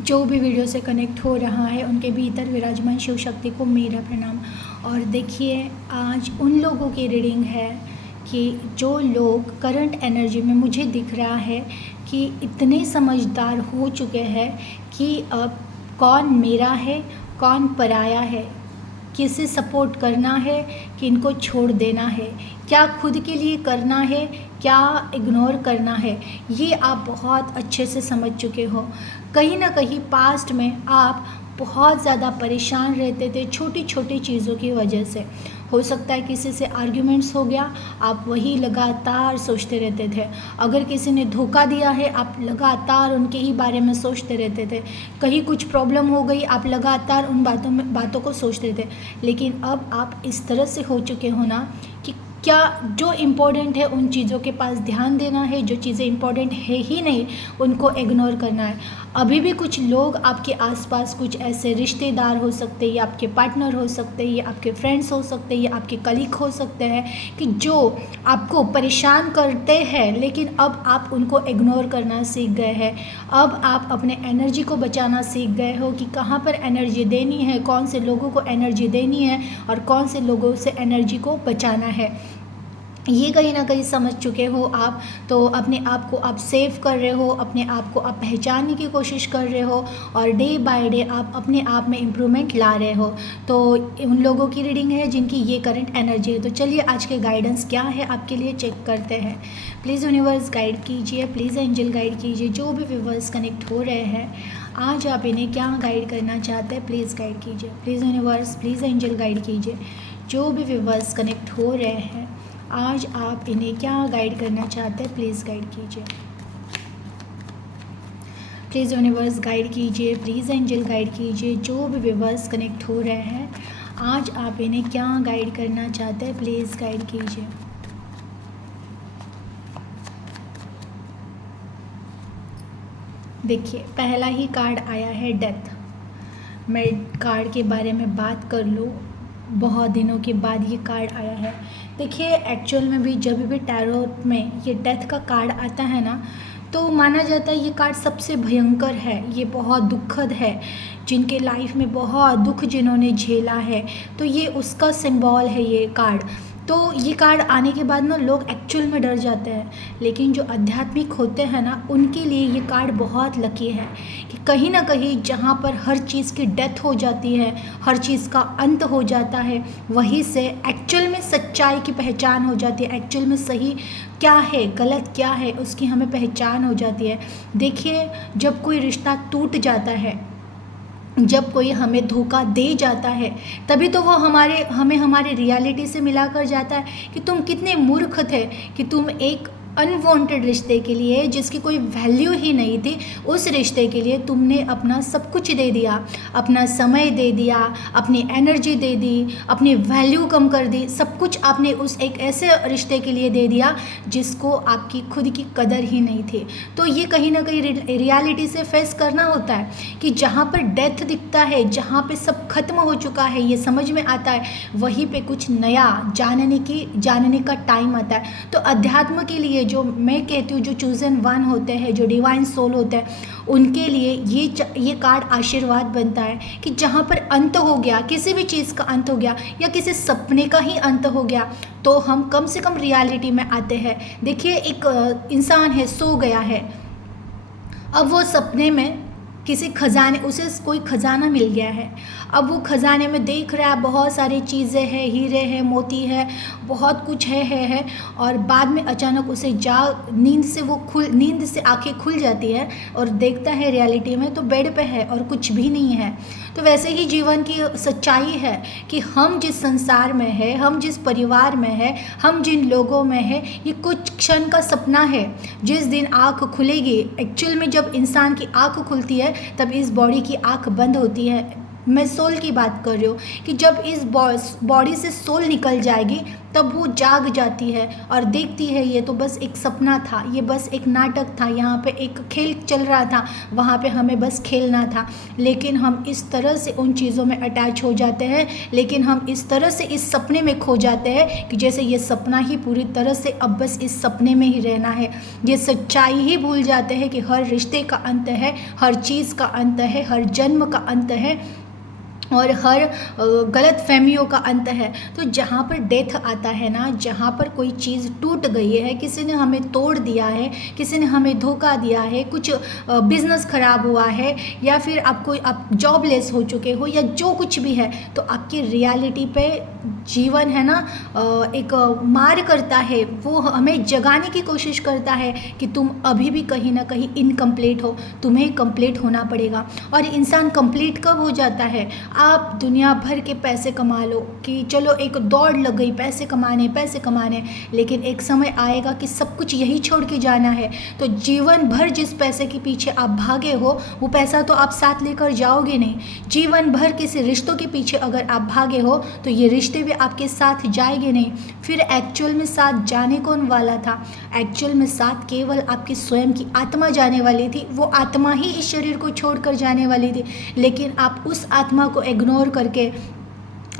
जो भी वीडियो से कनेक्ट हो रहा है उनके भीतर विराजमान शिव शक्ति को मेरा प्रणाम। और देखिए, आज उन लोगों की रीडिंग है कि जो लोग करंट एनर्जी में मुझे दिख रहा है कि इतने समझदार हो चुके हैं कि अब कौन मेरा है कौन पराया है, किसे सपोर्ट करना है कि इनको छोड़ देना है, क्या खुद के लिए करना है क्या इग्नोर करना है, ये आप बहुत अच्छे से समझ चुके हो। कहीं ना कहीं पास्ट में आप बहुत ज़्यादा परेशान रहते थे छोटी छोटी चीज़ों की वजह से। हो सकता है किसी से आर्ग्यूमेंट्स हो गया, आप वही लगातार सोचते रहते थे। अगर किसी ने धोखा दिया है, आप लगातार उनके ही बारे में सोचते रहते थे। कहीं कुछ प्रॉब्लम हो गई, आप लगातार उन बातों को सोचते थे। लेकिन अब आप इस तरह से हो चुके हो ना कि क्या जो इम्पोर्टेंट है उन चीज़ों के पास ध्यान देना है, जो चीज़ें इम्पोर्टेंट है ही नहीं उनको इग्नोर करना है। अभी भी कुछ लोग आपके आसपास, कुछ ऐसे रिश्तेदार हो सकते हैं, या आपके पार्टनर हो सकते हैं, या आपके फ्रेंड्स हो सकते हैं, या आपके कलीग हो सकते हैं कि जो आपको परेशान करते हैं, लेकिन अब आप उनको इग्नोर करना सीख गए हैं। अब आप अपने एनर्जी को बचाना सीख गए हो कि कहाँ पर एनर्जी देनी है, कौन से लोगों को एनर्जी देनी है और कौन से लोगों से एनर्जी को बचाना है। ये कहीं ना कहीं समझ चुके हो आप, तो अपने आप को आप सेव कर रहे हो, अपने आप को आप पहचानने की कोशिश कर रहे हो और डे बाय डे आप अपने आप में इम्प्रूवमेंट ला रहे हो। तो उन लोगों की रीडिंग है जिनकी ये करंट एनर्जी है। तो चलिए आज के गाइडेंस क्या है आपके लिए चेक करते हैं। प्लीज़ यूनिवर्स गाइड कीजिए, प्लीज़ एंजल गाइड कीजिए। जो भी व्यूवर्स कनेक्ट हो रहे हैं आज आप इन्हें क्या गाइड करना चाहते हैं प्लीज़ गाइड कीजिए। Please universe, please angel guide कीजिए। जो भी व्यूवर्स कनेक्ट हो रहे हैं आज आप इन्हें क्या गाइड करना चाहते हैं प्लीज़ गाइड कीजिए। प्लीज़ यूनिवर्स गाइड कीजिए, प्लीज़ एंजल गाइड कीजिए। जो भी व्यूवर्स कनेक्ट हो रहे हैं आज आप इन्हें क्या गाइड करना चाहते हैं प्लीज़ गाइड कीजिए। देखिए, पहला ही कार्ड आया है डेथ। मैं कार्ड के बारे में बात कर लूँ, बहुत दिनों के बाद ये कार्ड आया है। देखिए, एक्चुअल में भी जब भी टैरो में ये डेथ का कार्ड आता है ना, तो माना जाता है ये कार्ड सबसे भयंकर है, ये बहुत दुखद है। जिनके लाइफ में बहुत दुख जिन्होंने झेला है, तो ये उसका सिंबल है ये कार्ड। तो ये कार्ड आने के बाद ना लोग एक्चुअल में डर जाते हैं, लेकिन जो आध्यात्मिक होते हैं ना उनके लिए ये कार्ड बहुत लकी है कि कहीं ना कहीं जहाँ पर हर चीज़ की डेथ हो जाती है, हर चीज़ का अंत हो जाता है, वहीं से एक्चुअल में सच्चाई की पहचान हो जाती है। एक्चुअल में सही क्या है, गलत क्या है, उसकी हमें पहचान हो जाती है। देखिए, जब कोई रिश्ता टूट जाता है, जब कोई हमें धोखा दे जाता है, तभी तो वो हमें हमारे रियलिटी से मिलाकर जाता है कि तुम कितने मूर्ख थे कि तुम एक अनवांटेड रिश्ते के लिए, जिसकी कोई वैल्यू ही नहीं थी, उस रिश्ते के लिए तुमने अपना सब कुछ दे दिया, अपना समय दे दिया, अपनी एनर्जी दे दी, अपनी वैल्यू कम कर दी, सब कुछ आपने उस एक ऐसे रिश्ते के लिए दे दिया जिसको आपकी खुद की कदर ही नहीं थी। तो ये कहीं ना कहीं रियलिटी से फेस करना होता है कि जहाँ पर डेथ दिखता है, जहाँ पे सब खत्म हो चुका है, ये समझ में आता है, वहीं पे कुछ नया जानने का टाइम आता है। तो अध्यात्म के लिए, जो मैं कहती हूँ, जो चूजन वन होते हैं, जो डिवाइन सोल होते हैं, उनके लिए ये कार्ड आशीर्वाद बनता है कि जहाँ पर अंत हो गया, किसी भी चीज़ का अंत हो गया या किसी सपने का ही अंत हो गया, तो हम कम से कम रियलिटी में आते हैं। देखिए, एक इंसान है, सो गया है, अब वो सपने में किसी खजाने, उसे कोई खजाना मिल गया है। अब वो खजाने में देख रहा है, बहुत सारी चीज़ें हैं, हीरे हैं, मोती है, बहुत कुछ है। और बाद में अचानक उसे नींद से आंखें खुल जाती है और देखता है रियलिटी में तो बेड पे है और कुछ भी नहीं है। तो वैसे ही जीवन की सच्चाई है कि हम जिस संसार में है, हम जिस परिवार में है, हम जिन लोगों में है, ये कुछ क्षण का सपना है। जिस दिन आँख खुलेगी, एक्चुअल में जब इंसान की आँख खुलती है तब इस बॉडी की आँख बंद होती है। मैं सोल की बात कर रही हूँ कि जब इस बॉडी से सोल निकल जाएगी तब वो जाग जाती है और देखती है ये तो बस एक सपना था, ये बस एक नाटक था, यहाँ पे एक खेल चल रहा था, वहाँ पे हमें बस खेलना था। लेकिन हम इस तरह से उन चीज़ों में अटैच हो जाते हैं, लेकिन हम इस तरह से इस सपने में खो जाते हैं कि जैसे ये सपना ही पूरी तरह से अब बस इस सपने में ही रहना है। ये सच्चाई ही भूल जाते हैं कि हर रिश्ते का अंत है, हर चीज़ का अंत है, हर जन्म का अंत है और हर गलत फहमियों का अंत है। तो जहाँ पर डेथ आता है ना, जहाँ पर कोई चीज़ टूट गई है, किसी ने हमें तोड़ दिया है, किसी ने हमें धोखा दिया है, कुछ बिजनेस ख़राब हुआ है, या फिर आप जॉबलेस हो चुके हो, या जो कुछ भी है, तो आपकी रियलिटी पे जीवन है ना एक मार करता है। वो हमें जगाने की कोशिश करता है कि तुम अभी भी कहीं ना कहीं इनकम्प्लीट हो, तुम्हें कंप्लीट होना पड़ेगा। और इंसान कंप्लीट कब हो जाता है? आप दुनिया भर के पैसे कमा लो कि चलो एक दौड़ लग गई पैसे कमाने, लेकिन एक समय आएगा कि सब कुछ यही छोड़ के जाना है। तो जीवन भर जिस पैसे के पीछे आप भागे हो वो पैसा तो आप साथ लेकर जाओगे नहीं। जीवन भर किसी रिश्तों के पीछे अगर आप भागे हो तो ये रिश्ते भी आपके साथ जाएंगे नहीं। फिर एक्चुअल में साथ जाने कौन वाला था? एक्चुअल में साथ केवल आपकी स्वयं की आत्मा जाने वाली थी। वो आत्मा ही इस शरीर को छोड़कर जाने वाली थी, लेकिन आप उस आत्मा को इग्नोर करके,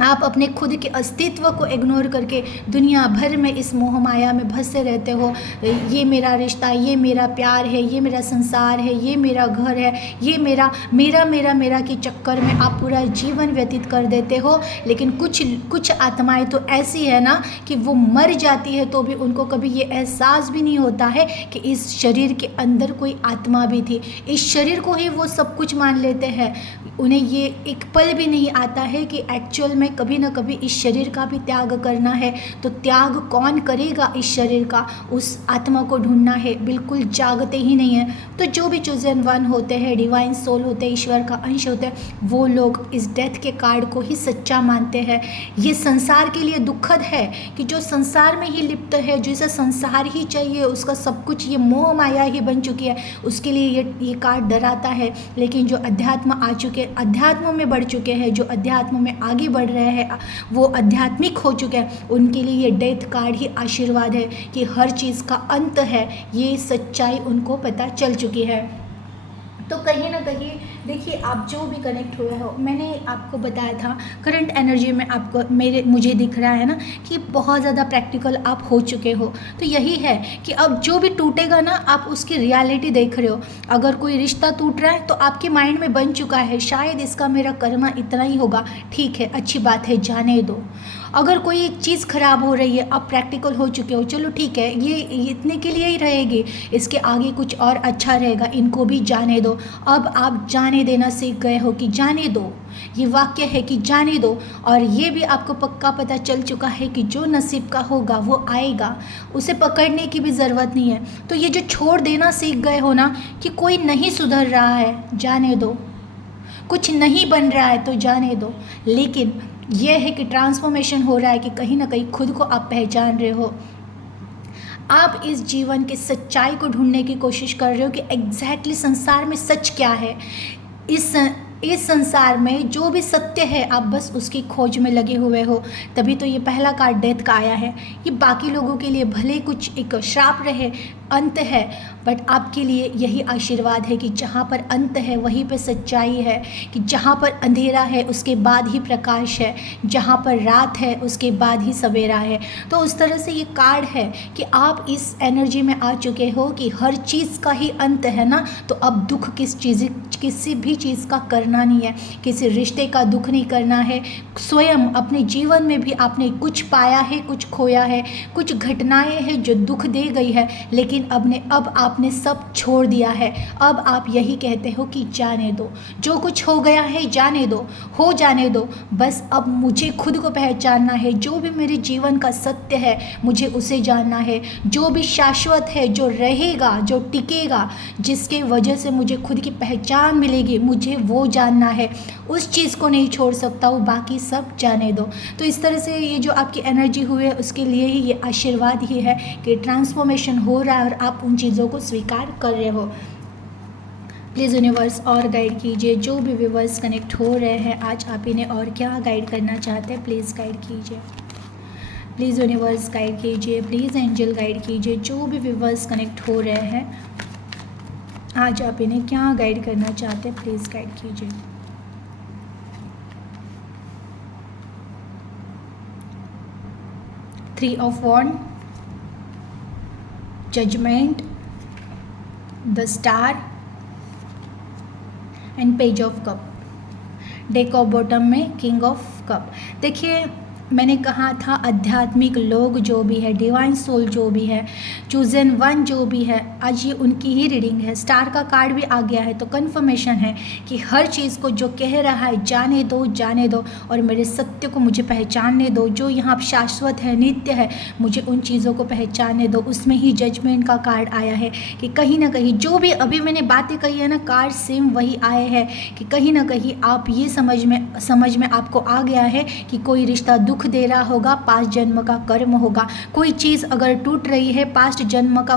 आप अपने खुद के अस्तित्व को इग्नोर करके दुनिया भर में इस मोह माया में फंसे रहते हो। ये मेरा रिश्ता, ये मेरा प्यार है, ये मेरा संसार है, ये मेरा घर है, ये मेरा के चक्कर में आप पूरा जीवन व्यतीत कर देते हो। लेकिन कुछ आत्माएं तो ऐसी है ना कि वो मर जाती है तो भी उनको कभी ये एहसास भी नहीं होता है कि इस शरीर के अंदर कोई आत्मा भी थी। इस शरीर को ही वो सब कुछ मान लेते हैं। उन्हें ये एक पल भी नहीं आता है कि एक्चुअल में कभी ना कभी इस शरीर का भी त्याग करना है। तो त्याग कौन करेगा इस शरीर का? उस आत्मा को ढूंढना है, बिल्कुल जागते ही नहीं है। तो जो भी चोजन वन होते हैं, डिवाइन सोल होते हैं, ईश्वर का अंश होते हैं, वो लोग इस डेथ के कार्ड को ही सच्चा मानते हैं। ये संसार के लिए दुखद है कि जो संसार में ही लिप्त है, जिसे संसार ही चाहिए, उसका सब कुछ ये मोह माया ही बन चुकी है, उसके लिए ये कार्ड डराता है। लेकिन जो अध्यात्म आ चुके, अध्यात्म में बढ़ चुके हैं, जो अध्यात्म में आगे बढ़ रहे हैं, वो आध्यात्मिक हो चुके हैं, उनके लिए ये डेथ कार्ड ही आशीर्वाद है कि हर चीज़ का अंत है। ये सच्चाई उनको पता चल चुकी है। तो कहीं ना कहीं देखिए, आप जो भी कनेक्ट हुए हो, मैंने आपको बताया था करंट एनर्जी में आपको मुझे दिख रहा है ना कि बहुत ज़्यादा प्रैक्टिकल आप हो चुके हो। तो यही है कि अब जो भी टूटेगा ना, आप उसकी रियलिटी देख रहे हो। अगर कोई रिश्ता टूट रहा है तो आपके माइंड में बन चुका है शायद इसका मेरा कर्मा इतना ही होगा, ठीक है, अच्छी बात है, जाने दो। अगर कोई चीज़ ख़राब हो रही है, आप प्रैक्टिकल हो चुके हो, चलो ठीक है, ये इतने के लिए ही रहेगी, इसके आगे कुछ और अच्छा रहेगा, इनको भी जाने दो। अब आप जाने देना सीख गए हो कि जाने दो, ये वाक्य है कि जाने दो। और ये भी आपको पक्का पता चल चुका है कि जो नसीब का होगा वो आएगा, उसे पकड़ने की भी ज़रूरत नहीं है। तो ये जो छोड़ देना सीख गए हो ना कि कोई नहीं सुधर रहा है, जाने दो, कुछ नहीं बन रहा है तो जाने दो। लेकिन यह है कि ट्रांसफॉर्मेशन हो रहा है कि कहीं ना कहीं खुद को आप पहचान रहे हो। आप इस जीवन के सच्चाई को ढूंढने की कोशिश कर रहे हो कि एग्जैक्टली संसार में सच क्या है। इस संसार में जो भी सत्य है, आप बस उसकी खोज में लगे हुए हो। तभी तो ये पहला कार्ड डेथ का आया है। ये बाकी लोगों के लिए भले कुछ एक श्राप रहे, अंत है, बट आपके लिए यही आशीर्वाद है कि जहाँ पर अंत है वहीं पे सच्चाई है, कि जहाँ पर अंधेरा है उसके बाद ही प्रकाश है, जहाँ पर रात है उसके बाद ही सवेरा है। तो उस तरह से ये कार्ड है कि आप इस एनर्जी में आ चुके हो कि हर चीज़ का ही अंत है ना। तो अब दुख किसी भी चीज़ का करना नहीं है, किसी रिश्ते का दुख नहीं करना है। स्वयं अपने जीवन में भी आपने कुछ पाया है, कुछ खोया है, कुछ घटनाएं हैं जो दुख दे गई है, लेकिन अब आपने सब छोड़ दिया है। अब आप यही कहते हो कि जाने दो, जो कुछ हो गया है जाने दो, हो जाने दो। बस अब मुझे खुद को पहचानना है, जो भी मेरे जीवन का सत्य है मुझे उसे जानना है। जो भी शाश्वत है, जो रहेगा, जो टिकेगा, जिसके वजह से मुझे खुद की पहचान मिलेगी, मुझे वो जानना है। उस चीज़ को नहीं छोड़ सकता हूँ, बाकी सब जाने दो। तो इस तरह से ये जो आपकी एनर्जी हुई है उसके लिए ही ये आशीर्वाद ही है कि ट्रांसफॉर्मेशन हो रहा है और आप उन चीज़ों को स्वीकार कर रहे हो। प्लीज़ यूनिवर्स और गाइड कीजिए, जो भी व्यूवर्स कनेक्ट हो रहे हैं आज आप इन्हें और क्या गाइड करना चाहते हैं, प्लीज़ गाइड कीजिए। प्लीज़ यूनिवर्स गाइड कीजिए, प्लीज़ एंजल गाइड कीजिए, जो भी व्यूवर्स कनेक्ट हो रहे हैं आज आप इन्हें क्या गाइड करना चाहते हैं, प्लीज़ गाइड कीजिए। Three of wand, judgement, the star and page of cup. Deck of bottom में किंग ऑफ कप। देखिए मैंने कहा था आध्यात्मिक लोग जो भी है, डिवाइन सोल जो भी है, चूजन वन जो भी है, आज ये उनकी ही रीडिंग है। स्टार का कार्ड भी आ गया है तो कन्फर्मेशन है कि हर चीज़ को जो कह रहा है जाने दो और मेरे सत्य को मुझे पहचानने दो, जो यहाँ शाश्वत है, नित्य है, मुझे उन चीज़ों को पहचानने दो। उसमें ही जजमेंट का कार्ड आया है कि कहीं ना कहीं जो भी अभी मैंने बातें कही है ना, कार्ड सेम वही आए हैं कि कहीं ना कहीं आप ये समझ में आपको आ गया है कि कोई रिश्ता दुख दे रहा होगा, पास्ट जन्म का कर्म होगा। कोई चीज़ अगर टूट रही है, पास्ट जन्म का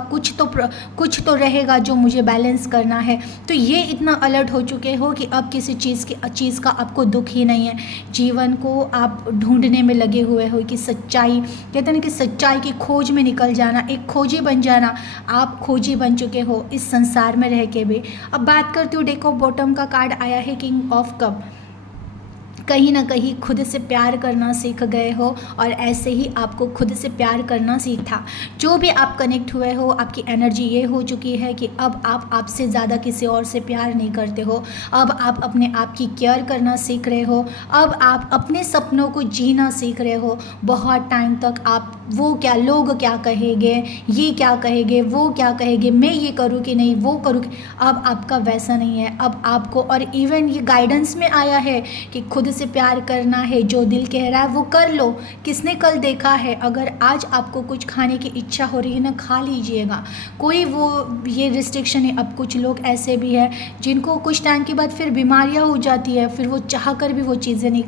कुछ तो रहेगा जो मुझे बैलेंस करना है। तो ये इतना अलर्ट हो चुके हो कि अब किसी चीज़ का आपको दुख ही नहीं है। जीवन को आप ढूंढने में लगे हुए हो कि सच्चाई, कहते हैं ना कि सच्चाई की खोज में निकल जाना, एक खोजी बन जाना। आप खोजी बन चुके हो इस संसार में रह के भी। अब बात करती हूँ, डेक ऑफ बॉटम का कार्ड आया है किंग ऑफ कप। कहीं ना कहीं खुद से प्यार करना सीख गए हो और ऐसे ही आपको खुद से प्यार करना सीखा। जो भी आप कनेक्ट हुए हो, आपकी एनर्जी ये हो चुकी है कि अब आप आपसे ज़्यादा किसी और से प्यार नहीं करते हो। अब आप अपने आप की केयर करना सीख रहे हो। अब आप अपने सपनों को जीना सीख रहे हो। बहुत टाइम तक आप वो क्या, लोग क्या कहेंगे, ये क्या कहेंगे, वो क्या कहेंगे, मैं ये करूँ कि नहीं, वो करूँ। अब आपका वैसा नहीं है। अब आपको, और इवन ये गाइडेंस में आया है कि खुद से प्यार करना है, जो दिल कह रहा है वो कर लो। किसने कल देखा है, अगर आज आपको कुछ खाने की इच्छा हो रही है ना, खा लीजिएगा। कोई वो ये रिस्ट्रिक्शन है। अब कुछ लोग ऐसे भी हैं जिनको कुछ टाइम के बाद फिर बीमारियां हो जाती है, फिर वो चाह कर भी वो चीज़ें नहीं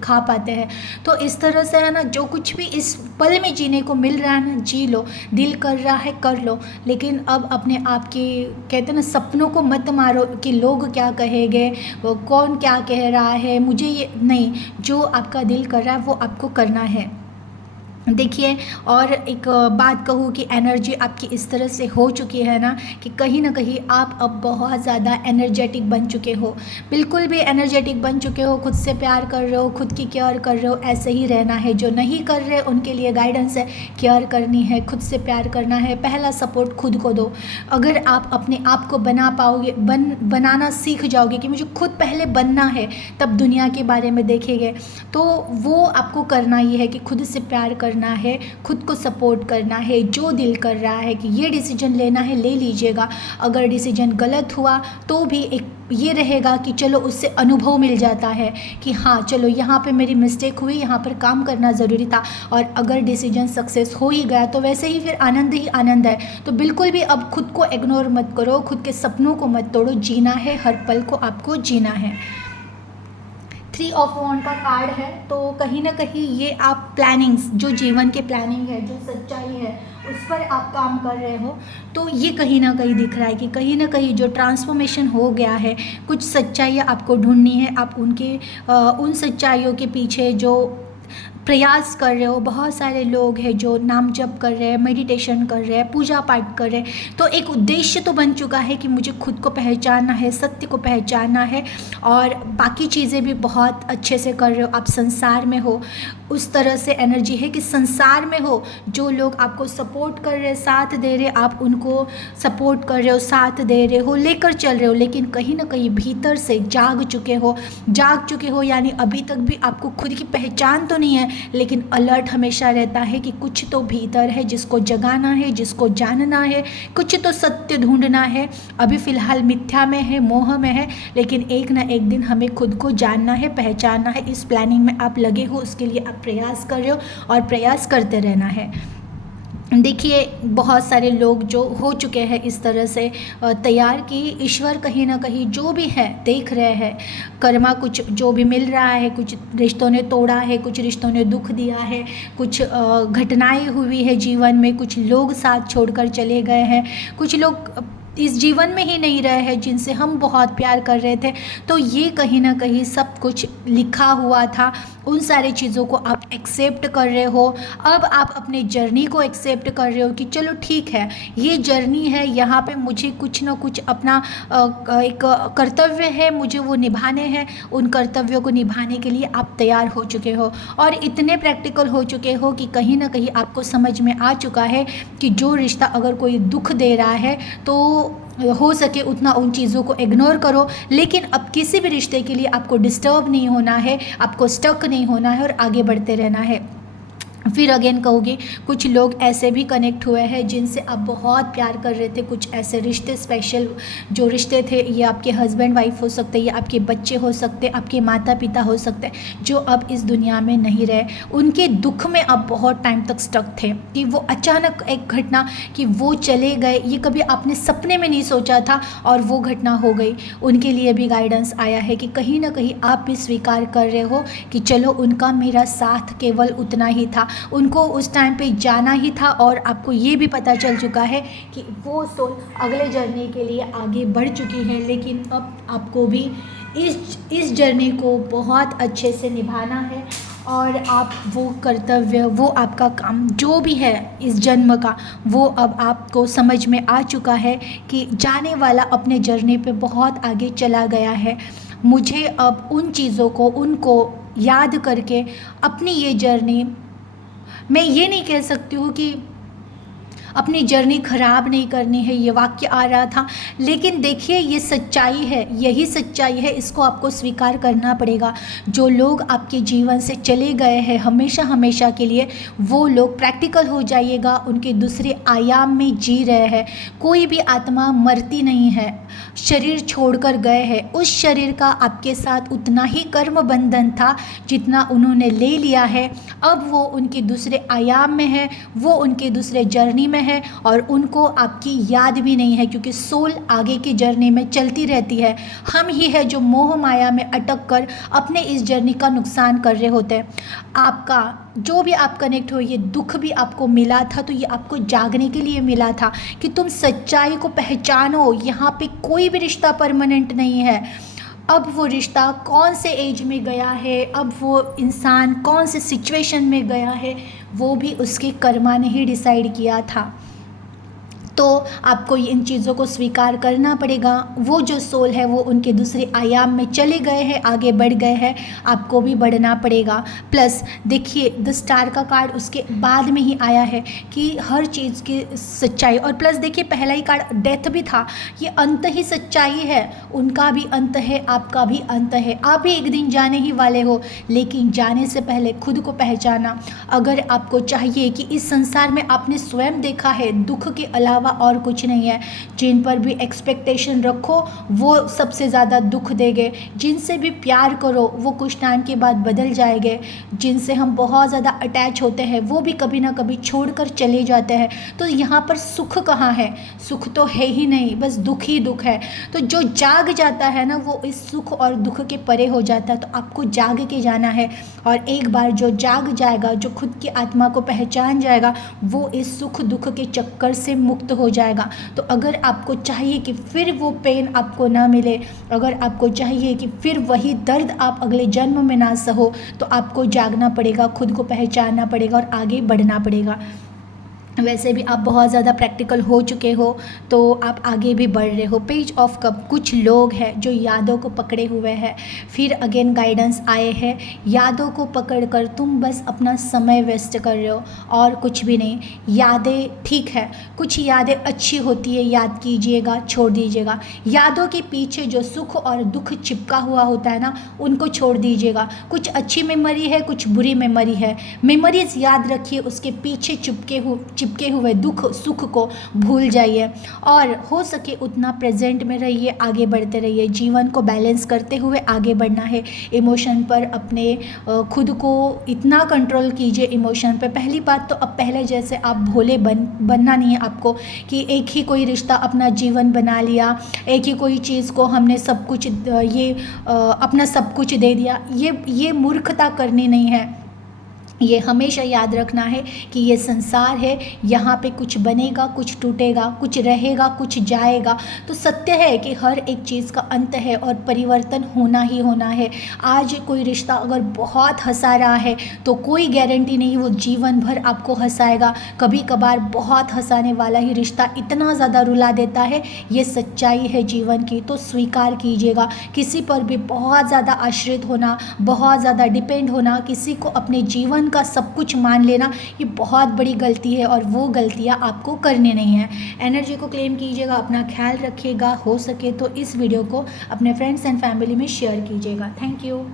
खा पाते हैं। तो इस तरह से है ना, जो कुछ भी इस पल में जीने को मिल रहा है ना, जी लो। दिल कर रहा है कर लो, लेकिन अब अपने आप के, कहते हैं ना, सपनों को मत मारो कि लोग क्या कहेंगे, वो कौन क्या कह रहा है, मुझे ये नहीं। जो आपका दिल कर रहा है वो आपको करना है। देखिए, और एक बात कहूँ कि एनर्जी आपकी इस तरह से हो चुकी है ना कि कहीं ना कहीं आप अब बहुत ज़्यादा एनर्जेटिक बन चुके हो। बिल्कुल भी एनर्जेटिक बन चुके हो। खुद से प्यार कर रहे हो, खुद की केयर कर रहे हो। ऐसे ही रहना है। जो नहीं कर रहे उनके लिए गाइडेंस है, केयर करनी है, खुद से प्यार करना है। पहला सपोर्ट खुद को दो। अगर आप अपने आप को बना पाओगे, बनाना सीख जाओगे कि मुझे खुद पहले बनना है, तब दुनिया के बारे में देखेंगे। तो वो आपको करना ही है कि खुद से प्यार करना है, खुद को सपोर्ट करना है। जो दिल कर रहा है कि ये डिसीजन लेना है, ले लीजिएगा। अगर डिसीजन गलत हुआ तो भी एक ये रहेगा कि चलो उससे अनुभव मिल जाता है कि हाँ चलो यहाँ पे मेरी मिस्टेक हुई, यहाँ पर काम करना ज़रूरी था। और अगर डिसीजन सक्सेस हो ही गया तो वैसे ही फिर आनंद ही आनंद है। तो बिल्कुल भी अब खुद को इग्नोर मत करो, खुद के सपनों को मत तोड़ो। जीना है, हर पल को आपको जीना है। थ्री ऑफ वॉन्ड का कार्ड है, तो कहीं ना कहीं ये आप प्लानिंग्स, जो जीवन के प्लानिंग है, जो सच्चाई है, उस पर आप काम कर रहे हो। तो ये कहीं ना कहीं दिख रहा है कि कहीं ना कहीं जो ट्रांसफॉर्मेशन हो गया है, कुछ सच्चाइयाँ आपको ढूंढनी है। आप उन सच्चाइयों के पीछे जो प्रयास कर रहे हो। बहुत सारे लोग हैं जो नाम जप कर रहे हैं, मेडिटेशन कर रहे हैं, पूजा पाठ कर रहे हैं। तो एक उद्देश्य तो बन चुका है कि मुझे खुद को पहचानना है, सत्य को पहचानना है, और बाकी चीज़ें भी बहुत अच्छे से कर रहे हो। आप संसार में हो, उस तरह से एनर्जी है कि संसार में हो। जो लोग आपको सपोर्ट कर रहे, साथ दे रहे, आप उनको सपोर्ट कर रहे हो, साथ दे रहे हो, लेकर चल रहे हो। लेकिन कहीं ना कहीं भीतर से जाग चुके हो, यानी अभी तक भी आपको खुद की पहचान तो नहीं है, लेकिन अलर्ट हमेशा रहता है कि कुछ तो भीतर है जिसको जगाना है, जिसको जानना है, कुछ तो सत्य ढूंढना है। अभी फ़िलहाल मिथ्या में है, मोह में है, लेकिन एक ना एक दिन हमें खुद को जानना है, पहचानना है। इस प्लानिंग में आप लगे हो, उसके लिए आप प्रयास कर रहे हो और प्रयास करते रहना है। देखिए, बहुत सारे लोग जो हो चुके हैं इस तरह से तैयार कि ईश्वर कहीं ना कहीं जो भी है देख रहे हैं। कर्मा कुछ जो भी मिल रहा है, कुछ रिश्तों ने तोड़ा है, कुछ रिश्तों ने दुख दिया है, कुछ घटनाएं हुई है जीवन में, कुछ लोग साथ छोड़कर चले गए हैं, कुछ लोग इस जीवन में ही नहीं रहे हैं, जिनसे हम बहुत प्यार कर रहे थे। तो ये कहीं ना कहीं सब कुछ लिखा हुआ था, उन सारी चीज़ों को आप एक्सेप्ट कर रहे हो। अब आप अपने जर्नी को एक्सेप्ट कर रहे हो कि चलो ठीक है, ये जर्नी है, यहाँ पे मुझे कुछ ना कुछ अपना एक कर्तव्य है, मुझे वो निभाने हैं। उन कर्तव्यों को निभाने के लिए आप तैयार हो चुके हो और इतने प्रैक्टिकल हो चुके हो कि कहीं ना कहीं आपको समझ में आ चुका है कि जो रिश्ता अगर कोई दुख दे रहा है तो हो सके उतना उन चीज़ों को इग्नोर करो। लेकिन अब किसी भी रिश्ते के लिए आपको डिस्टर्ब नहीं होना है, आपको स्टक नहीं होना है और आगे बढ़ते रहना है। फिर अगेन कहोगे कुछ लोग ऐसे भी कनेक्ट हुए हैं जिनसे आप बहुत प्यार कर रहे थे, कुछ ऐसे रिश्ते स्पेशल जो रिश्ते थे, ये आपके हस्बैंड वाइफ हो सकते हैं, ये आपके बच्चे हो सकते हैं, आपके माता पिता हो सकते हैं, जो अब इस दुनिया में नहीं रहे। उनके दुख में आप बहुत टाइम तक स्टक थे कि वो अचानक एक घटना कि वो चले गए, ये कभी आपने सपने में नहीं सोचा था और वो घटना हो गई। उनके लिए भी गाइडेंस आया है कि कहीं ना कहीं आप भी स्वीकार कर रहे हो कि चलो उनका मेरा साथ केवल उतना ही था, उनको उस टाइम पे जाना ही था और आपको ये भी पता चल चुका है कि वो सोल अगले जर्नी के लिए आगे बढ़ चुकी है। लेकिन अब आपको भी इस जर्नी को बहुत अच्छे से निभाना है और आप वो कर्तव्य, वो आपका काम जो भी है इस जन्म का, वो अब आपको समझ में आ चुका है कि जाने वाला अपने जर्नी पे बहुत आगे चला गया है। मुझे अब उन चीज़ों को, उनको याद करके अपनी ये जर्नी, मैं ये नहीं कह सकती हूँ कि अपनी जर्नी ख़राब नहीं करनी है, ये वाक्य आ रहा था, लेकिन देखिए ये सच्चाई है, यही सच्चाई है, इसको आपको स्वीकार करना पड़ेगा। जो लोग आपके जीवन से चले गए हैं हमेशा हमेशा के लिए, वो लोग प्रैक्टिकल हो जाइएगा, उनके दूसरे आयाम में जी रहे हैं। कोई भी आत्मा मरती नहीं है, शरीर छोड़कर गए हैं, उस शरीर का आपके साथ उतना ही कर्म बंधन था जितना उन्होंने ले लिया है। अब वो उनके दूसरे आयाम में है, वो उनके दूसरे जर्नी में है और उनको आपकी याद भी नहीं है, क्योंकि सोल आगे की जर्नी में चलती रहती है। हम ही है जो मोह माया में अटक कर अपने इस जर्नी का नुकसान कर रहे होते हैं। आपका जो भी आप कनेक्ट हो, ये दुख भी आपको मिला था तो ये आपको जागने के लिए मिला था कि तुम सच्चाई को पहचानो। यहाँ पे कोई भी रिश्ता परमानेंट नहीं है। अब वो रिश्ता कौन से एज में गया है, अब वो इंसान कौन से सिचुएशन में गया है, वो भी उसके कर्मा ने ही डिसाइड किया था। तो आपको इन चीज़ों को स्वीकार करना पड़ेगा। वो जो सोल है वो उनके दूसरे आयाम में चले गए हैं, आगे बढ़ गए हैं, आपको भी बढ़ना पड़ेगा। प्लस देखिए द स्टार का कार्ड उसके बाद में ही आया है कि हर चीज़ की सच्चाई, और प्लस देखिए पहला ही कार्ड डेथ भी था। ये अंत ही सच्चाई है, उनका भी अंत है, आपका भी अंत है। आप भी एक दिन जाने ही वाले हो, लेकिन जाने से पहले खुद को पहचाना। अगर आपको चाहिए कि इस संसार में आपने स्वयं देखा है दुख के अलावा और कुछ नहीं है, जिन पर भी एक्सपेक्टेशन रखो वो सबसे ज़्यादा दुख देंगे। जिनसे भी प्यार करो वो कुछ टाइम के बाद बदल जाएंगे। जिनसे हम बहुत ज़्यादा अटैच होते हैं वो भी कभी ना कभी छोड़कर चले जाते हैं। तो यहाँ पर सुख कहाँ है? सुख तो है ही नहीं, बस दुख ही दुख है। तो जो जाग जाता है ना वो इस सुख और दुख के परे हो जाता है। तो आपको जाग के जाना है, और एक बार जो जाग जाएगा, जो खुद की आत्मा को पहचान जाएगा, वो इस सुख दुख के चक्कर से मुक्त हो जाएगा। तो अगर आपको चाहिए कि फिर वो पेन आपको ना मिले, अगर आपको चाहिए कि फिर वही दर्द आप अगले जन्म में ना सहो, तो आपको जागना पड़ेगा, खुद को पहचानना पड़ेगा और आगे बढ़ना पड़ेगा। वैसे भी आप बहुत ज़्यादा प्रैक्टिकल हो चुके हो तो आप आगे भी बढ़ रहे हो। पेज ऑफ कप, कुछ लोग हैं जो यादों को पकड़े हुए हैं। फिर अगेन गाइडेंस आए हैं, यादों को पकड़कर तुम बस अपना समय वेस्ट कर रहे हो और कुछ भी नहीं। यादें ठीक है, कुछ यादें अच्छी होती है, याद कीजिएगा, छोड़ दीजिएगा। यादों के पीछे जो सुख और दुख चिपका हुआ होता है ना, उनको छोड़ दीजिएगा। कुछ अच्छी मेमोरी है, कुछ बुरी मेमोरी है। मेमोरीज याद रखिए, उसके पीछे चिपके हुए दुख सुख को भूल जाइए और हो सके उतना प्रेजेंट में रहिए, आगे बढ़ते रहिए। जीवन को बैलेंस करते हुए आगे बढ़ना है। इमोशन पर अपने खुद को इतना कंट्रोल कीजिए इमोशन पे। पहली बात तो अब पहले जैसे आप भोले बनना नहीं है आपको कि एक ही कोई रिश्ता अपना जीवन बना लिया, एक ही कोई चीज़ को हमने सब कुछ अपना सब कुछ दे दिया। ये मूर्खता करनी नहीं है। ये हमेशा याद रखना है कि ये संसार है, यहाँ पे कुछ बनेगा, कुछ टूटेगा, कुछ रहेगा, कुछ जाएगा। तो सत्य है कि हर एक चीज़ का अंत है और परिवर्तन होना ही होना है। आज कोई रिश्ता अगर बहुत हंसा रहा है तो कोई गारंटी नहीं वो जीवन भर आपको हंसाएगा। कभी कभार बहुत हंसाने वाला ही रिश्ता इतना ज़्यादा रुला देता है। ये सच्चाई है जीवन की, तो स्वीकार कीजिएगा। किसी पर भी बहुत ज़्यादा आश्रित होना, बहुत ज़्यादा डिपेंड होना, किसी को अपने जीवन का सब कुछ मान लेना, ये बहुत बड़ी गलती है और वो गलतियाँ आपको करनी नहीं है। एनर्जी को क्लेम कीजिएगा, अपना ख्याल रखिएगा। हो सके तो इस वीडियो को अपने फ्रेंड्स एंड फैमिली में शेयर कीजिएगा। Thank you.